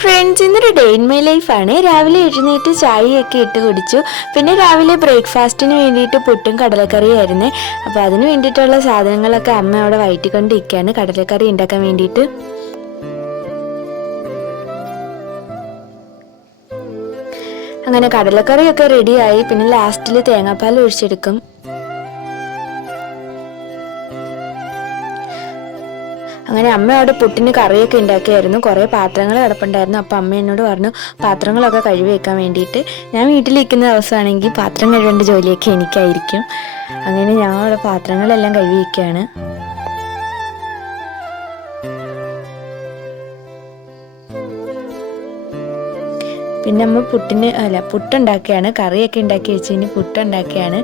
Friends, ഇന്നൊരു day in my ലൈഫാണ്. രാവിലെ എഴുന്നേറ്റ് ചായയൊക്കെ ഇട്ട് കുടിച്ചു. പിന്നെ രാവിലെ ബ്രേക്ക്ഫാസ്റ്റിന് വേണ്ടിയിട്ട് പുട്ടും കടലക്കറിയായിരുന്നു. അപ്പോൾ അതിന് വേണ്ടിയിട്ടുള്ള സാധനങ്ങളൊക്കെ അമ്മ അവിടെ വയറ്റിക്കൊണ്ടിരിക്കുകയാണ് കടലക്കറി ഉണ്ടാക്കാൻ വേണ്ടിയിട്ട്. അങ്ങനെ കടലക്കറിയൊക്കെ റെഡിയായി. പിന്നെ ലാസ്റ്റിൽ തേങ്ങാപ്പാൽ ഒഴിച്ചെടുക്കും. അങ്ങനെ അമ്മ അവിടെ പുട്ടിന് കറിയൊക്കെ ഉണ്ടാക്കിയായിരുന്നു. കുറേ പാത്രങ്ങൾ കിടപ്പുണ്ടായിരുന്നു. അപ്പോൾ അമ്മ എന്നോട് പറഞ്ഞു പാത്രങ്ങളൊക്കെ കഴുകി വെക്കാൻ വേണ്ടിയിട്ട്. ഞാൻ വീട്ടിലിരിക്കുന്ന ദിവസമാണെങ്കിൽ പാത്രം കഴുകേണ്ട ജോലിയൊക്കെ എനിക്കായിരിക്കും. അങ്ങനെ ഞാൻ അവിടെ പാത്രങ്ങളെല്ലാം കഴുകി വയ്ക്കുകയാണ്. പിന്നെ അമ്മ പുട്ടുണ്ടാക്കുകയാണ്. കറിയൊക്കെ ഉണ്ടാക്കി വെച്ച് ഇനി പുട്ടുണ്ടാക്കുകയാണ്.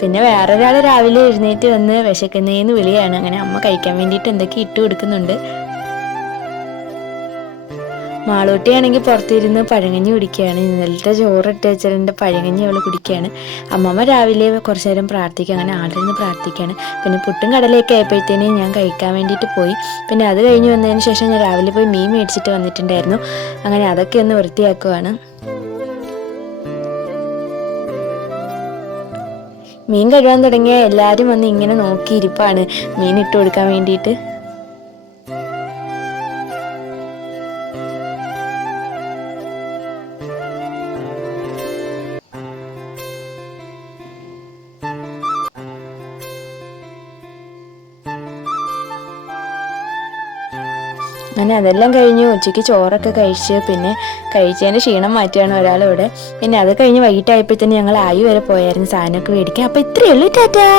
പിന്നെ വേറൊരാൾ രാവിലെ എഴുന്നേറ്റ് വന്ന് വിശക്കുന്നേന്ന് വിളിയാണ്. അങ്ങനെ അമ്മ കഴിക്കാൻ വേണ്ടിയിട്ട് എന്തൊക്കെ ഇട്ട് കൊടുക്കുന്നുണ്ട്. മാളൂട്ടിയാണെങ്കിൽ പുറത്തിരുന്ന് പഴങ്കഞ്ഞി കുടിക്കുകയാണ്. ഇന്നലത്തെ ചോറിട്ട് വെച്ചിട്ട് പഴങ്കഞ്ഞി അവൾ കുടിക്കുകയാണ്. അമ്മമ്മ രാവിലെ കുറച്ചു നേരം പ്രാർത്ഥിക്കുക. അങ്ങനെ ആളിരുന്ന് പ്രാർത്ഥിക്കുകയാണ്. പിന്നെ പുട്ടും കടലയൊക്കെ ആയപ്പോഴത്തേനും ഞാൻ കഴിക്കാൻ വേണ്ടിയിട്ട് പോയി. പിന്നെ അത് കഴിഞ്ഞ് വന്നതിന് ശേഷം ഞാൻ രാവിലെ പോയി മീൻ മേടിച്ചിട്ട് വന്നിട്ടുണ്ടായിരുന്നു. അങ്ങനെ അതൊക്കെ ഒന്ന് വൃത്തിയാക്കുവാണ്. മീൻ കഴുകാൻ തുടങ്ങിയ എല്ലാവരും വന്ന് ഇങ്ങനെ നോക്കിയിരിപ്പാണ് മീൻ ഇട്ട് കൊടുക്കാൻ വേണ്ടിയിട്ട്. അങ്ങനെ അതെല്ലാം കഴിഞ്ഞ് ഉച്ചയ്ക്ക് ചോറൊക്കെ കഴിച്ച് പിന്നെ കഴിച്ചതിൻ്റെ ക്ഷീണം മാറ്റുകയാണ് ഒരാളിവിടെ. പിന്നെ അത് കഴിഞ്ഞ് വൈകിട്ടായപ്പോഴത്തേന് ഞങ്ങൾ ആയി വരെ പോയായിരുന്നു സാധനമൊക്കെ മേടിക്കാൻ. അപ്പോൾ ഇത്രയേ ഉള്ളൂ. ടാറ്റാ.